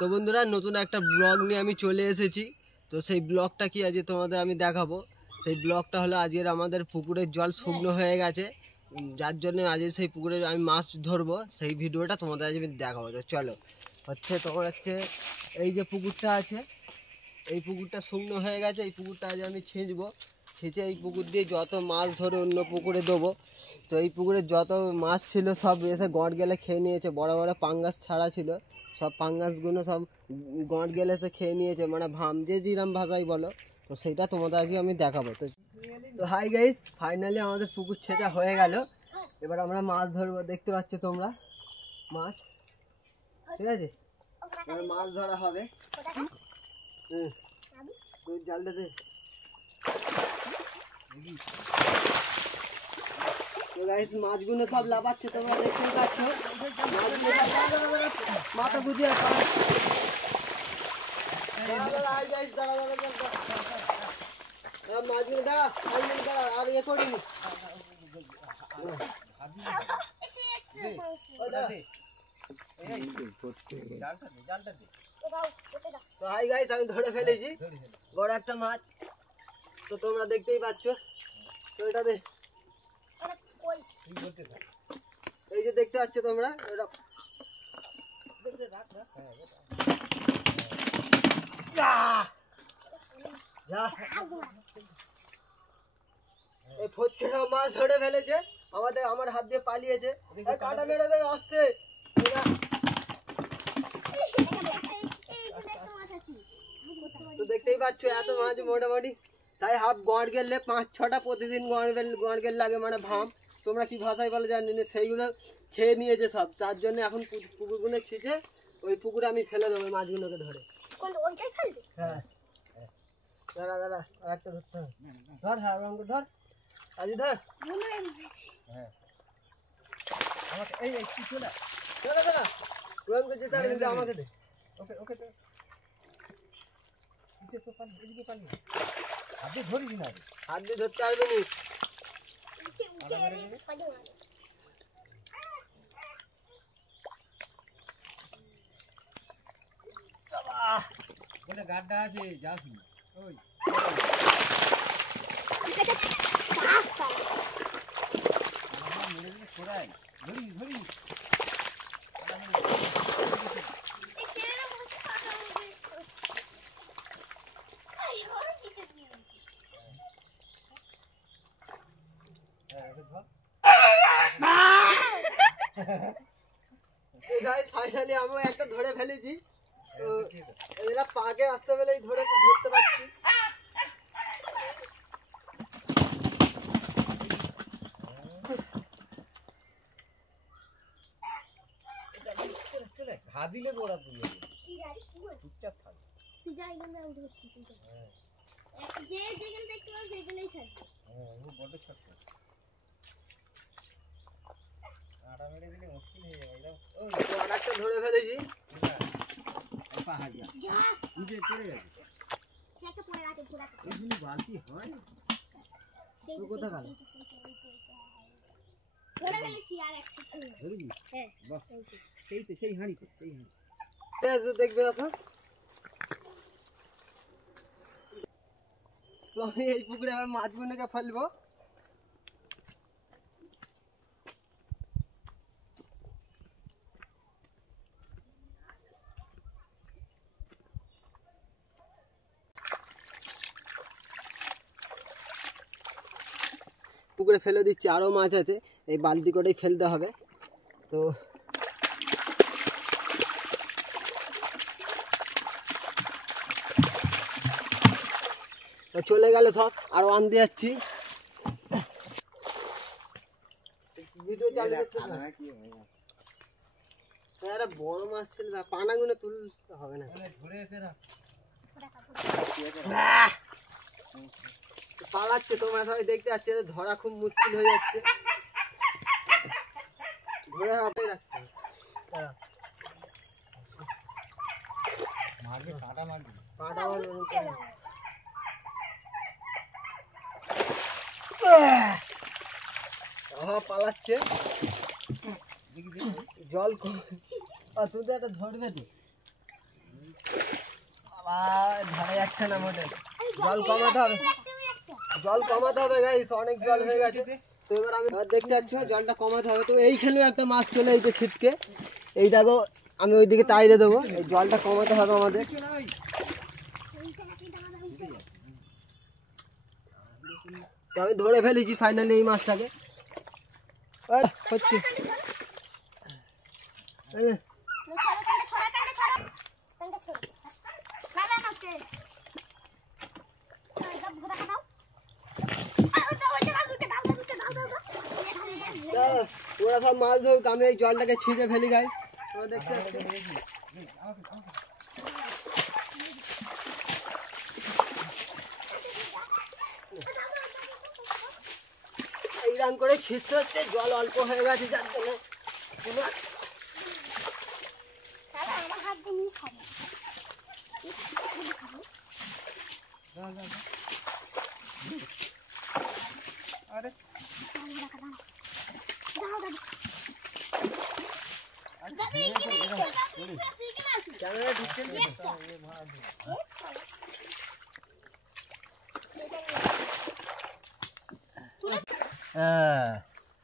তো বন্ধুরা নতুন একটা ব্লগ নিয়ে আমি চলে এসেছি। তো সেই ব্লগটা কি আজকে তোমাদের আমি দেখাবো। সেই ব্লগটা হলো আজকের আমাদের পুকুরের জল শুকনো হয়ে গেছে, যার জন্য আজকে সেই পুকুরে আমি মাছ ধরবো, সেই ভিডিওটা তোমাদের আজ আমি দেখাবো। তো চলো তোমার এই যে পুকুরটা আছে, এই পুকুরটা শুকনো হয়ে গেছে। এই পুকুরটা আজ আমি ছেঁচবো, ছেঁচে এই পুকুর দিয়ে যত মাছ ধরে অন্য পুকুরে দেবো। তো এই পুকুরে যত মাছ ছিল সব এসে গঁট গেলে খেয়ে নিয়েছে। বড় বড় পাঙ্গাস ছাড়া ছিল, সব পাঙ্গাসগুলো সব গঁট গেলে এসে খেয়ে নিয়েছে, মানে ভাম যে যেরম ভাষাই বলো। তো সেইটা তোমাদের আজকে আমি দেখাবো। তো হাই গাইস, ফাইনালি আমাদের পুকুর ছেঁচা হয়ে গেল। এবার আমরা মাছ ধরবো, দেখতে পাচ্ছ তোমরা মাছ, ঠিক আছে? এবার মাছ ধরা হবে। তুই জালটা দে। তো গাইস মাছগুলো সব লাফাচ্ছে, তোমরা দেখতেই পাচ্ছ। মাথা গুজিয়ে মাছগুলো দাঁড়া, আর ইয়ে করিনি। তো হাই গাইস, আমি ধরে ফেলেছি বড় একটা মাছ। তো তোমরা দেখতেই পাচ্ছ। তো এটা দে, এই যে দেখতে পাচ্ছ তোমরা, এই ফচকেটা মাছ ধরে ফেলেছে, আমার হাত দিয়ে পালিয়েছে। কাটা মেরে দেবে আসতে। তো দেখতেই পাচ্ছ এত মাছ মোটামুটি তাই হাফ গঁট গেলে 5-6টা প্রতিদিন গঁট গেল লাগে, মানে ভাম তোমরা কি ভাষায় বলে জানি না, সেইগুলো খেয়ে নিয়েছে সব। তার জন্য এখন পুকুরগুলো ছিঁচে ওই পুকুরে আমি ফেলে দেবো মাছগুলোকে ধরে। হ্যাঁ দাঁড়া দাঁড়া, আর একটা ধরতে হবে। ধর, হ্যাঁ রঙ ধর, আজি ধর। হ্যাঁ আমাকে এই চলে দাঁড়া দাঁড়া, রঙ যেতে পারবি না, আমাকে দে। ওকে ওকে তো এদিকে পারবি না, হাত দিয়ে ধরিস না, হাত দিয়ে ধরতে পারবি না। গাড্ডা আছে, যাস না। ওই ধরি ধরি ফাইনালি আমরা একটা ধরে ফেলেছি। তো এরা পাকে আসতে পেলেই ধরতে পারছি। ঘা দিলে গোড়া পুড়ে চুপচাপ থাক। বড় ছোট ধরে ফেলেছি। বালতি হয় সেই হাঁড়িতে দেখবে। তো আমি এই পুকুরে আবার মাছগুলোকে ফেলবো। পুকুরে ফেলে দিচ্ছি, আরও মাছ আছে, এই বালতি করেই ফেলতে হবে। তো চলে গেল সব, আরও আনতে যাচ্ছি। ভিডিও চালু করতে বড় মাছ ছিল, পানাগুলো তুলতে হবে না, পালাচ্ছে। তোমরা সবাই দেখতে পাচ্ছি, ধরা খুব মুশকিল হয়ে যাচ্ছে। ধরে হাতে রাখতে হবে, কাঁটা মারবে, কাঁটা মারবে। পালাচ্ছে জল। তুমি তো একটা ধরবে তো, ধরা যাচ্ছে না মোটে, জল কমাতে হবে, জল কমাতে হবে গাইস, অনেক জল হয়ে গেছে। তো এবার আমি দেখতে পাচ্ছ জলটা কমাতে হবে। তো এইখানেও একটা মাছ চলে এসেছে ছিটকে, এইটাকেও আমি ওইদিকে তাইড়ে দেবো। এই জলটা কমাতে হবে আমাদের। তো আমি ধরে ফেলেছি ফাইনালি এই মাছটাকে। হচ্ছে ওরা সব মাছ ধরুক, আমি এই জলটাকে ছিঁচে ফেলি গাই। দেখতে এইরাম করে ছিঁচতে হচ্ছে, জল অল্প হয়ে গেছে যার জন্য।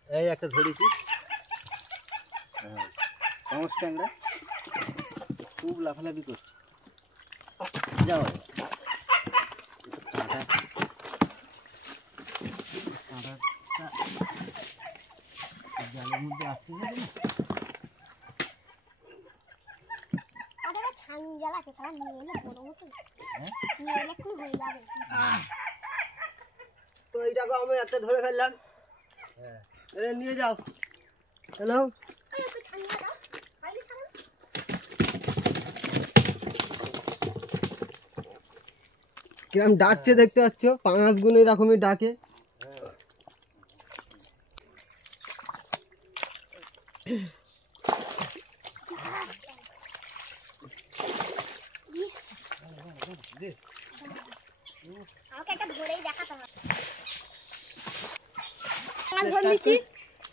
এই একটা ধরেছি চামচ ট্যাংরা, খুব লাফালাফি করছে। যাও জালের মধ্যে আসতে যাবে না। তো এইটাকে আমি একটা ধরে ফেললাম, নিয়ে যাও। হ্যালো, কিরম ডাকছে দেখতে পাচ্ছ, পাঙাশ গুণ এরকমই ডাকে।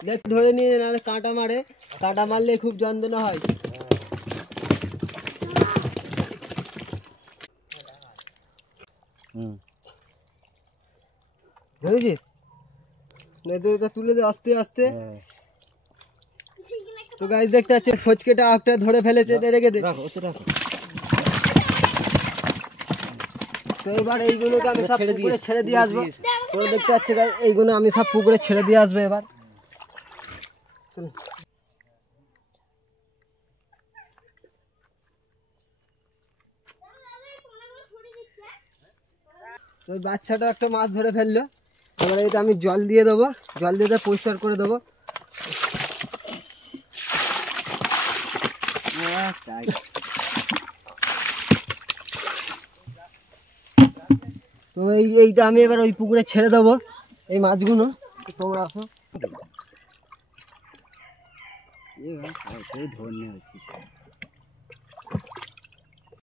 দেখ ধরে নিয়ে নাহলে কাঁটা মারে, কাঁটা মারলে খুব যন্ত্রণা হয়। ধরেছিস? তুলে দে আস্তে আস্তে। তো গাইস দেখতে পাচ্ছি ফচকেটা একটা ধরে ফেলেছে, রেখে দে। তো এবার এইগুলোকে আমি সব পুকুরে ছেড়ে দিয়ে আসবো। তোমরা দেখতে পাচ্ছ গাইস, এইগুলো আমি সব পুকুরে ছেড়ে দিয়ে আসবো এবার। তো বাচ্চাটা একটা মাছ ধরে ফেললো, এবার এটা আমি জল দিয়ে দেবো, জল দিয়ে পরিষ্কার করে দেবো। তো এইটা আমি এবার ওই পুকুরে ছেড়ে দেবো এই মাছগুলো। তোমরা আসো, ধরে নিয়ে